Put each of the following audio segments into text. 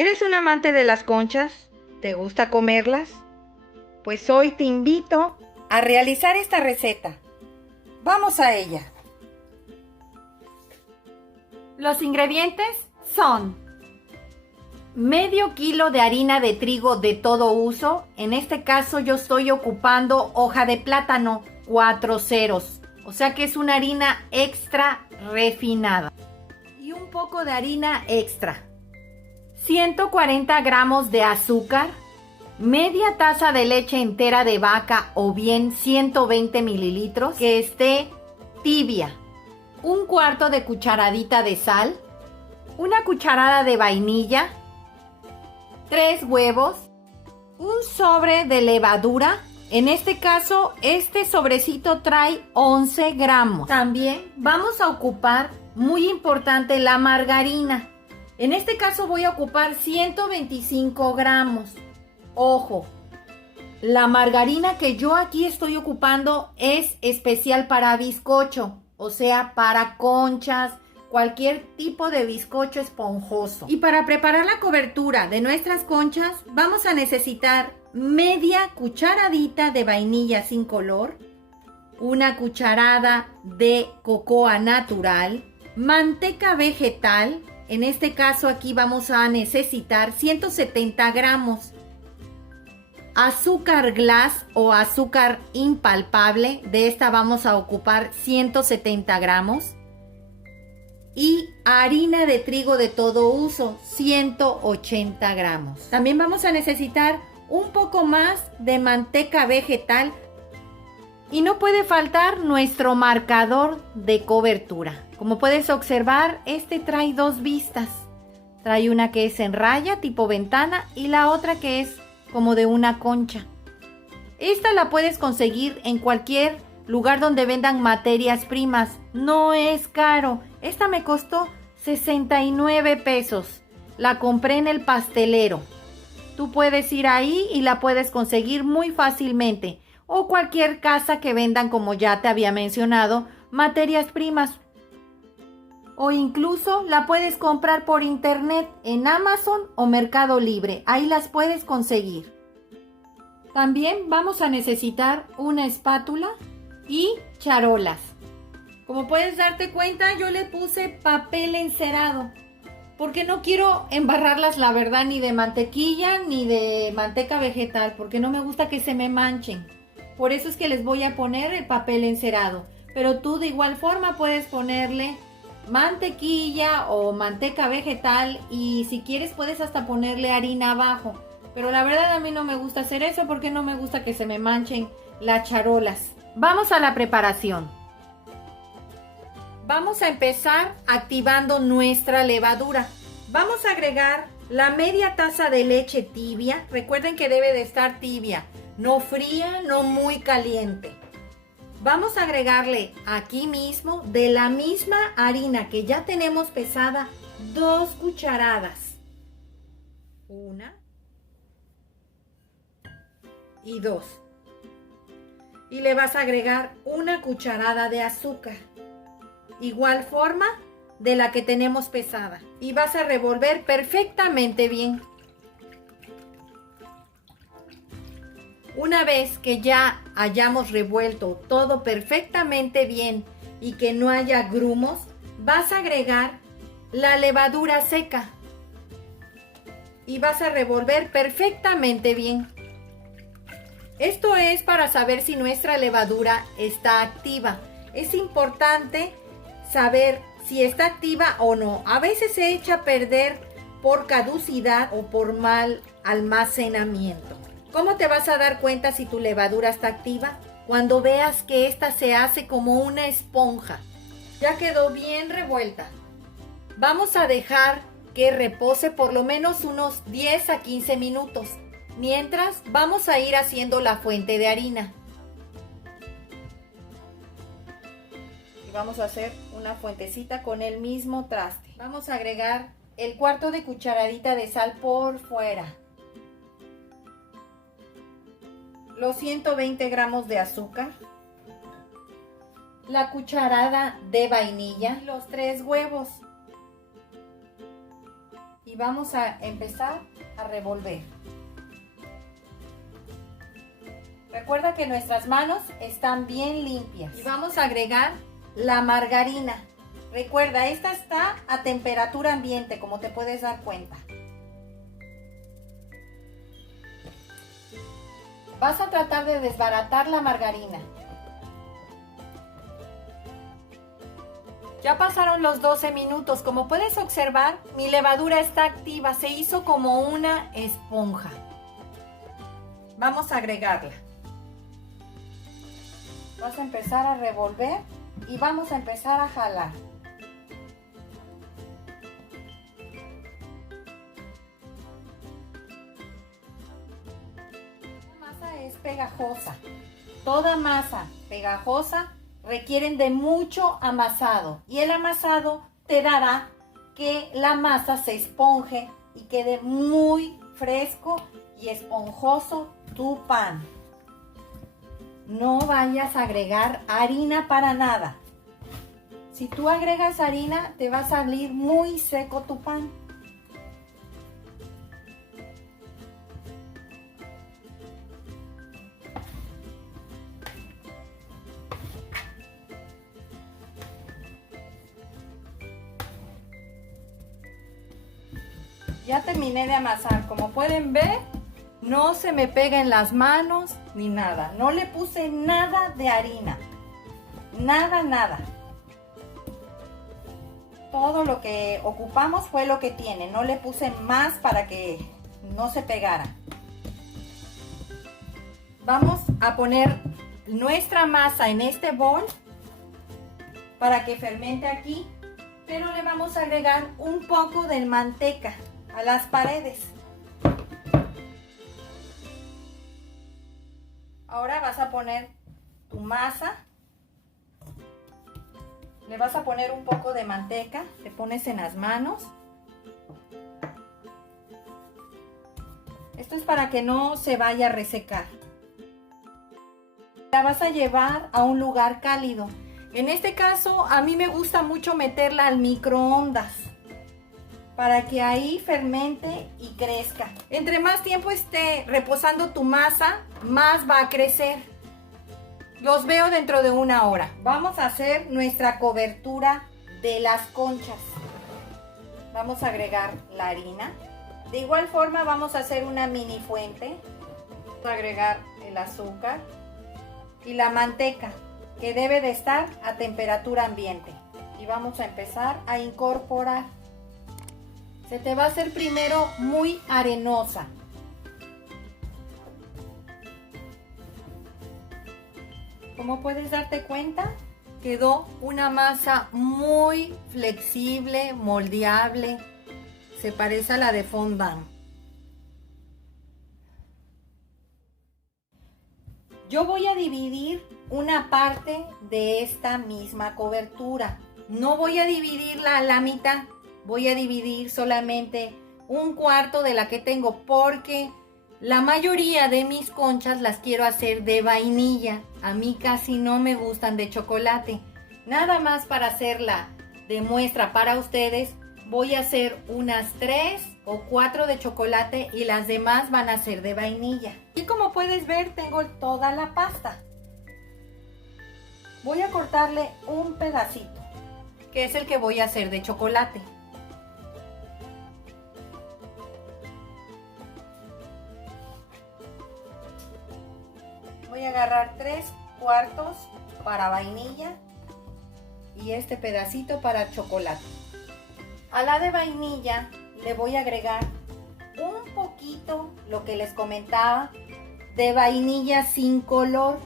¿Eres un amante de las conchas? ¿Te gusta comerlas? Pues hoy te invito a realizar esta receta. Vamos a ella. Los ingredientes son medio kilo de harina de trigo de todo uso. En este caso yo estoy ocupando hoja de plátano 4 ceros. O sea que es una harina extra refinada. Y un poco de harina extra. 140 gramos de azúcar. Media taza de leche entera de vaca o bien 120 mililitros que esté tibia. Un cuarto de cucharadita de sal. Una cucharada de vainilla. 3 huevos. Un sobre de levadura. En este caso, este sobrecito trae 11 gramos. También vamos a ocupar, muy importante, la margarina. En este caso voy a ocupar 125 gramos. Ojo, la margarina que yo aquí estoy ocupando es especial para bizcocho, o sea, para conchas, cualquier tipo de bizcocho esponjoso. Y para preparar la cobertura de nuestras conchas, vamos a necesitar media cucharadita de vainilla sin color, una cucharada de cocoa natural, manteca vegetal. En este caso aquí vamos a necesitar 170 gramos. Azúcar glass o azúcar impalpable, de esta vamos a ocupar 170 gramos. Y harina de trigo de todo uso, 180 gramos. También vamos a necesitar un poco más de manteca vegetal. Y no puede faltar nuestro marcador de cobertura. Como puedes observar, este trae dos vistas. Trae una que es en raya tipo ventana y la otra que es como de una concha. Esta la puedes conseguir en cualquier lugar donde vendan materias primas. No es caro. Esta me costó 69 pesos. La compré en el pastelero. Tú puedes ir ahí y la puedes conseguir muy fácilmente. O cualquier casa que vendan, como ya te había mencionado, materias primas. O incluso la puedes comprar por internet en Amazon o Mercado Libre. Ahí las puedes conseguir. También vamos a necesitar una espátula y charolas. Como puedes darte cuenta, yo le puse papel encerado. Porque no quiero embarrarlas, la verdad, ni de mantequilla ni de manteca vegetal. Porque no me gusta que se me manchen. Por eso es que les voy a poner el papel encerado. Pero tú de igual forma puedes ponerle mantequilla o manteca vegetal y si quieres puedes hasta ponerle harina abajo. Pero la verdad a mí no me gusta hacer eso porque no me gusta que se me manchen las charolas. Vamos a la preparación. Vamos a empezar activando nuestra levadura. Vamos a agregar la media taza de leche tibia. Recuerden que debe de estar tibia, no fría, no muy caliente. Vamos a agregarle aquí mismo, de la misma harina que ya tenemos pesada, 2 cucharadas. 1 y 2. Y le vas a agregar una cucharada de azúcar. Igual forma de la que tenemos pesada. Y vas a revolver perfectamente bien. Una vez que ya hayamos revuelto todo perfectamente bien y que no haya grumos, vas a agregar la levadura seca y vas a revolver perfectamente bien. Esto es para saber si nuestra levadura está activa. Es importante saber si está activa o no. A veces se echa a perder por caducidad o por mal almacenamiento. ¿Cómo te vas a dar cuenta si tu levadura está activa? Cuando veas que esta se hace como una esponja. Ya quedó bien revuelta. Vamos a dejar que repose por lo menos unos 10 a 15 minutos. Mientras, vamos a ir haciendo la fuente de harina. Y vamos a hacer una fuentecita con el mismo traste. Vamos a agregar el cuarto de cucharadita de sal por fuera. Los 120 gramos de azúcar, la cucharada de vainilla, los 3 huevos y vamos a empezar a revolver. Recuerda que nuestras manos están bien limpias. Y vamos a agregar la margarina. Recuerda, esta está a temperatura ambiente, como te puedes dar cuenta. Vas a tratar de desbaratar la margarina. Ya pasaron los 12 minutos. Como puedes observar, mi levadura está activa. Se hizo como una esponja. Vamos a agregarla. Vas a empezar a revolver y vamos a empezar a jalar. La masa es pegajosa. Toda masa pegajosa requieren de mucho amasado y el amasado te dará que la masa se esponje y quede muy fresco y esponjoso tu pan. No vayas a agregar harina para nada. Si tú agregas harina, te va a salir muy seco tu pan. Ya terminé de amasar. Como pueden ver, no se me pega en las manos ni nada. No le puse nada de harina. Nada, nada. Todo lo que ocupamos fue lo que tiene. No le puse más para que no se pegara. Vamos a poner nuestra masa en este bol para que fermente aquí. Pero le vamos a agregar un poco de manteca a las paredes. Ahora vas a poner tu masa, le vas a poner un poco de manteca, te pones en las manos. Esto es para que no se vaya a resecar. La vas a llevar a un lugar cálido. En este caso, a mí me gusta mucho meterla al microondas, para que ahí fermente y crezca. Entre más tiempo esté reposando tu masa, más va a crecer. Los veo dentro de 1 hora. Vamos a hacer nuestra cobertura de las conchas. Vamos a agregar la harina. De igual forma vamos a hacer una mini fuente. Vamos a agregar el azúcar y la manteca, que debe de estar a temperatura ambiente. Y vamos a empezar a incorporar. Se te va a hacer primero muy arenosa. Como puedes darte cuenta, quedó una masa muy flexible, moldeable. Se parece a la de fondant. Yo voy a dividir una parte de esta misma cobertura. No voy a dividirla a la mitad. Voy a dividir solamente 1/4 de la que tengo, porque la mayoría de mis conchas las quiero hacer de vainilla. A mí casi no me gustan de chocolate. Nada más para hacerla de muestra para ustedes, voy a hacer unas 3 o 4 de chocolate y las demás van a ser de vainilla. Y como puedes ver, tengo toda la pasta. Voy a cortarle un pedacito, que es el que voy a hacer de chocolate. Voy a agarrar 3/4 para vainilla y este pedacito para chocolate. A la de vainilla le voy a agregar un poquito, lo que les comentaba, de vainilla sin color.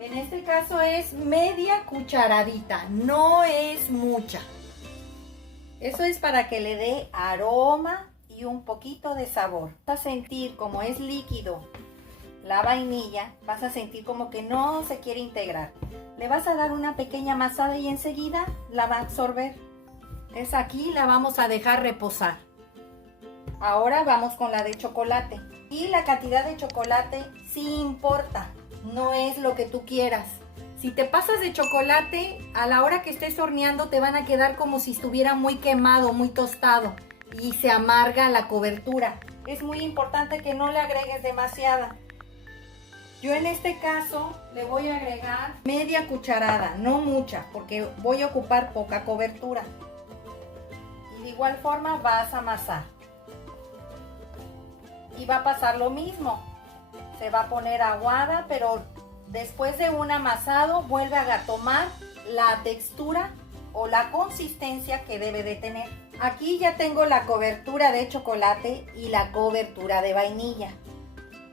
En este caso es media cucharadita, no es mucha. Eso es para que le dé aroma y un poquito de sabor. Vas a sentir, como es líquido la vainilla, vas a sentir como que no se quiere integrar. Le vas a dar una pequeña amasada y enseguida la va a absorber. Es aquí, la vamos a dejar reposar. Ahora vamos con la de chocolate. Y la cantidad de chocolate sí importa, no es lo que tú quieras. Si te pasas de chocolate, a la hora que estés horneando te van a quedar como si estuviera muy quemado, muy tostado. y se amarga la cobertura. Es muy importante que no le agregues demasiada. Yo en este caso le voy a agregar media cucharada, no mucha, porque voy a ocupar poca cobertura. Y de igual forma vas a amasar. Y va a pasar lo mismo. Se va a poner aguada, pero después de un amasado vuelve a tomar la textura o la consistencia que debe de tener. Aquí ya tengo la cobertura de chocolate y la cobertura de vainilla.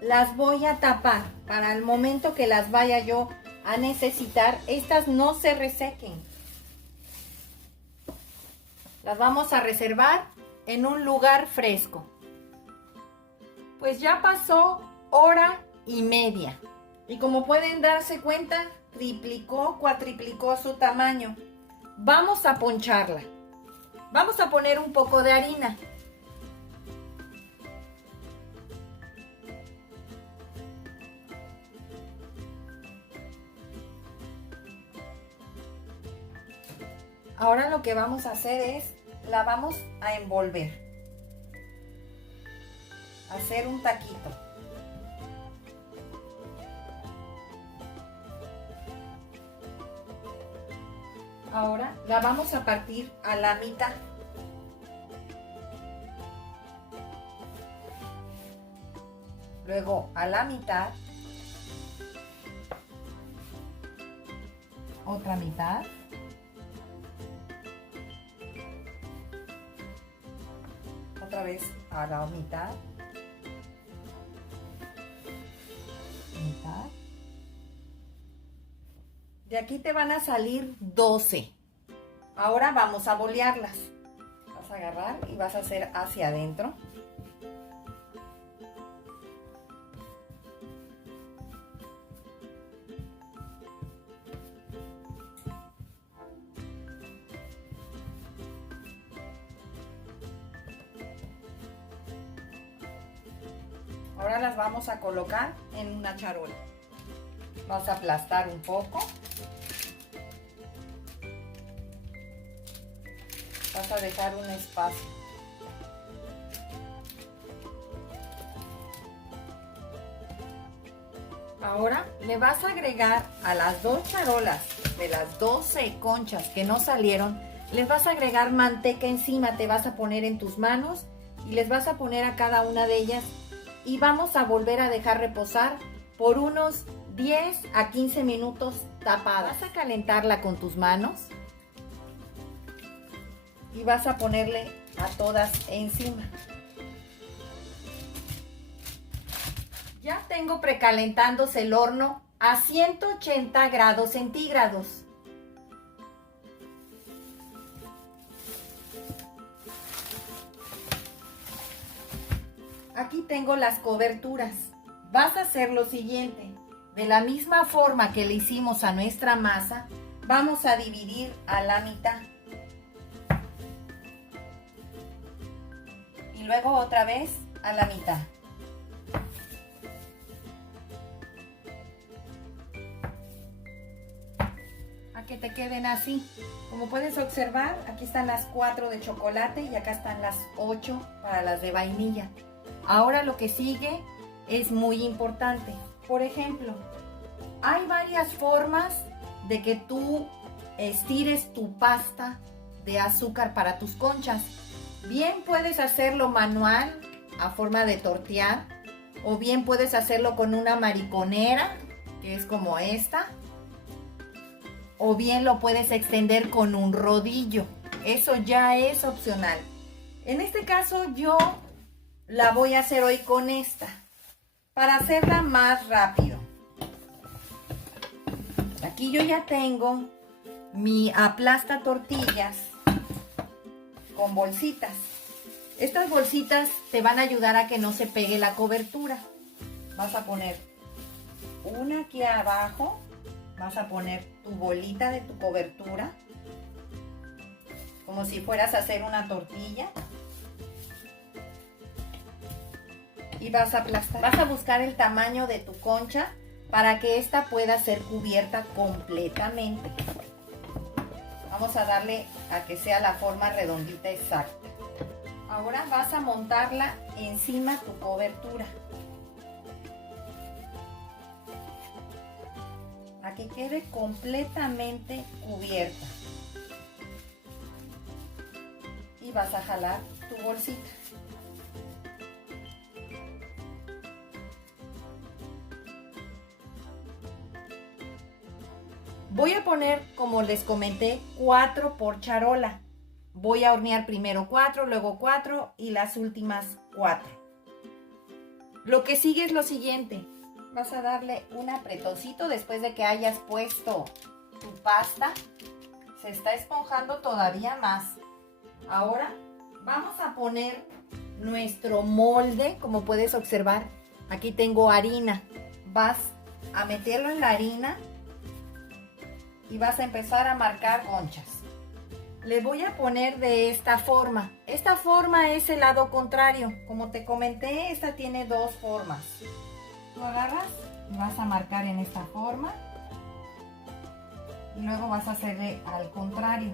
Las voy a tapar para el momento que las vaya yo a necesitar, estas no se resequen. Las vamos a reservar en un lugar fresco. Pues ya pasó hora y media. Y como pueden darse cuenta, triplicó, cuatriplicó su tamaño. Vamos a poncharla. Vamos a poner un poco de harina. Ahora lo que vamos a hacer es, la vamos a envolver. Hacer un taquito. Ahora la vamos a partir a la mitad. Luego a la mitad. Otra mitad. Otra vez a la mitad. Mitad. De aquí te van a salir 12. Ahora vamos a bolearlas. Vas a agarrar y vas a hacer hacia adentro. Ahora las vamos a colocar en una charola. Vas a aplastar un poco. Vas a dejar un espacio. Ahora le vas a agregar a las 2 charolas de las 12 conchas que no salieron, les vas a agregar manteca encima, te vas a poner en tus manos y les vas a poner a cada una de ellas y vamos a volver a dejar reposar por unos 10 a 15 minutos tapada. Vas a calentarla con tus manos y vas a ponerle a todas encima. Ya tengo precalentándose el horno a 180 grados centígrados. Aquí tengo las coberturas. Vas a hacer lo siguiente. De la misma forma que le hicimos a nuestra masa, vamos a dividir a la mitad. Y luego otra vez a la mitad. A que te queden así. Como puedes observar, aquí están las 4 de chocolate y acá están las 8 para las de vainilla. Ahora lo que sigue es muy importante. Por ejemplo, hay varias formas de que tú estires tu pasta de azúcar para tus conchas. Bien puedes hacerlo manual, a forma de tortear, o bien puedes hacerlo con una mariconera, que es como esta, o bien lo puedes extender con un rodillo. Eso ya es opcional. En este caso yo la voy a hacer hoy con esta, para hacerla más rápido. Aquí yo ya tengo mi aplasta tortillas con bolsitas. Estas bolsitas te van a ayudar a que no se pegue la cobertura. Vas a poner una aquí abajo, vas a poner tu bolita de tu cobertura, como si fueras a hacer una tortilla. Y vas a aplastar. Vas a buscar el tamaño de tu concha para que esta pueda ser cubierta completamente. Vamos a darle a que sea la forma redondita exacta. Ahora vas a montarla encima tu cobertura. A que quede completamente cubierta. Y vas a jalar tu bolsita. Voy a poner, como les comenté, 4 por charola. Voy a hornear primero 4, luego 4 y las últimas 4. Lo que sigue es lo siguiente. Vas a darle un apretoncito después de que hayas puesto tu pasta. Se está esponjando todavía más. Ahora vamos a poner nuestro molde, como puedes observar. Aquí tengo harina. Vas a meterlo en la harina y vas a empezar a marcar conchas. Le voy a poner de esta forma. Esta forma es el lado contrario. Como te comenté, esta tiene 2 formas. Tú agarras y vas a marcar en esta forma. Y luego vas a hacerle al contrario.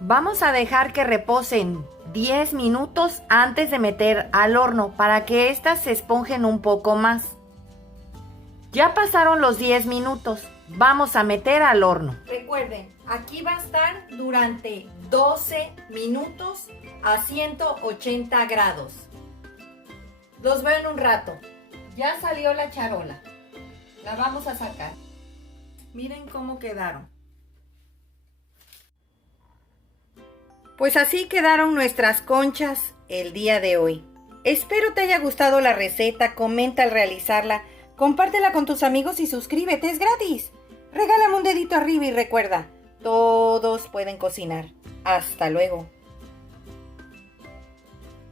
Vamos a dejar que reposen 10 minutos antes de meter al horno para que estas se esponjen un poco más. Ya pasaron los 10 minutos. Vamos a meter al horno. Recuerden, aquí va a estar durante 12 minutos a 180 grados. Los veo en un rato. Ya salió la charola. La vamos a sacar. Miren cómo quedaron. Pues así quedaron nuestras conchas el día de hoy. Espero te haya gustado la receta, comenta al realizarla, compártela con tus amigos y suscríbete, es gratis. Regálame un dedito arriba y recuerda, todos pueden cocinar. Hasta luego.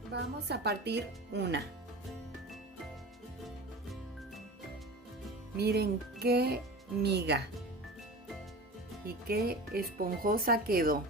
Vamos a partir una. Miren qué miga y qué esponjosa quedó.